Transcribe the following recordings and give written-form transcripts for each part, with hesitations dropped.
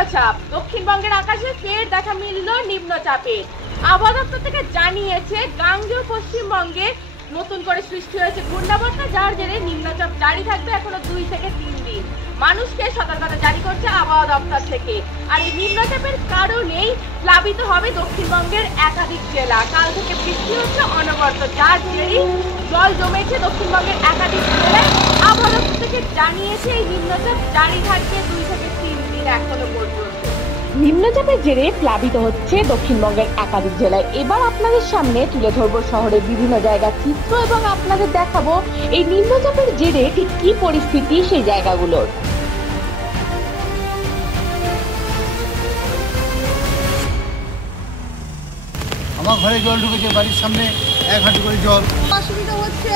নিম্নচাপ, দক্ষিণবঙ্গের আকাশে ফের দেখা মিলল নিম্নচাপের। আবহাওয়া দপ্তর থেকে জানিয়েছে গাঙ্গেয় পশ্চিমবঙ্গে নতুন করে সৃষ্টি হয়েছে ঘূর্ণাবর্ত, যার জেরে নিম্নচাপ জারি থাকবে এখনো 2 থেকে 3 দিন। মানুষকে সতর্কতা জারি করছে আবহাওয়া দপ্তর থেকে। আর এই নিম্নচাপের কারণেই প্লাবিত হবে দক্ষিণবঙ্গের একাধিক জেলা। কাল থেকে বৃষ্টি হচ্ছে অনবরত, যার জেরেই জল জমেছে দক্ষিণবঙ্গের একাধিক জেলায়। আবহাওয়া দপ্তর থেকে জানিয়েছে এই নিম্নচাপ জারি থাকবে 2 থেকে 3 দিন এখনো পর্যন্ত। নিম্নচাপের জেরে প্লাবিত হচ্ছে দক্ষিণবঙ্গের একাধিক জেলায়। এবার আপনাদের সামনে তুলে ধরবো শহরের বিভিন্ন জায়গার চিত্র এবং আপনাদের দেখাবো এই নিম্নচাপের জেরে ঠিক কি পরিস্থিতি সেই জায়গাগুলোর। আমার ঘরে জল ঢুকেছে, বাড়ির সামনে 1 হাঁটু করে জল। অসুবিধা হচ্ছে,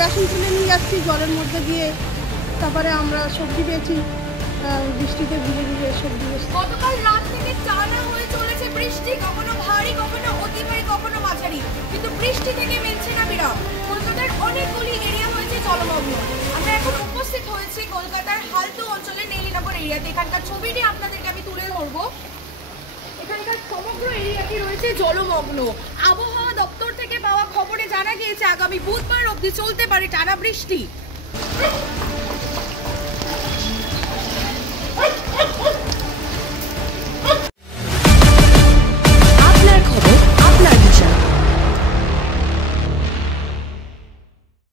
রেশন তুলে নিয়ে যাচ্ছি জলের মধ্যে দিয়ে। তারপরে আমরা সবজি পেয়েছি, বৃষ্টিতে ভিজে ভিজে সবজি। গতকাল রাত থেকে টানা হয়ে চলেছে বৃষ্টি, কখনো ভারী কখনো অতি ভারী কখনো মাঝারি, কিন্তু বৃষ্টি থেকে মিলছে না বিরাম। কলকাতার অনেকগুলি এরিয়া হয়েছে জলমগ্ন। আমরা এখন উপস্থিত হয়েছি কলকাতার হালতু অঞ্চলের নেলিনগর এরিয়াতে। এখানকার ছবিটি আপনাদেরকে আমি তুলে ধরবো। এখানকার সমগ্র এরিয়াটি রয়েছে জলমগ্ন। আবহাওয়া দপ্তর থেকে পাওয়া খবরে জানা গিয়েছে আগামী বুধবার অবধি চলতে পারে টানা বৃষ্টি।